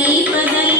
नहीं बदल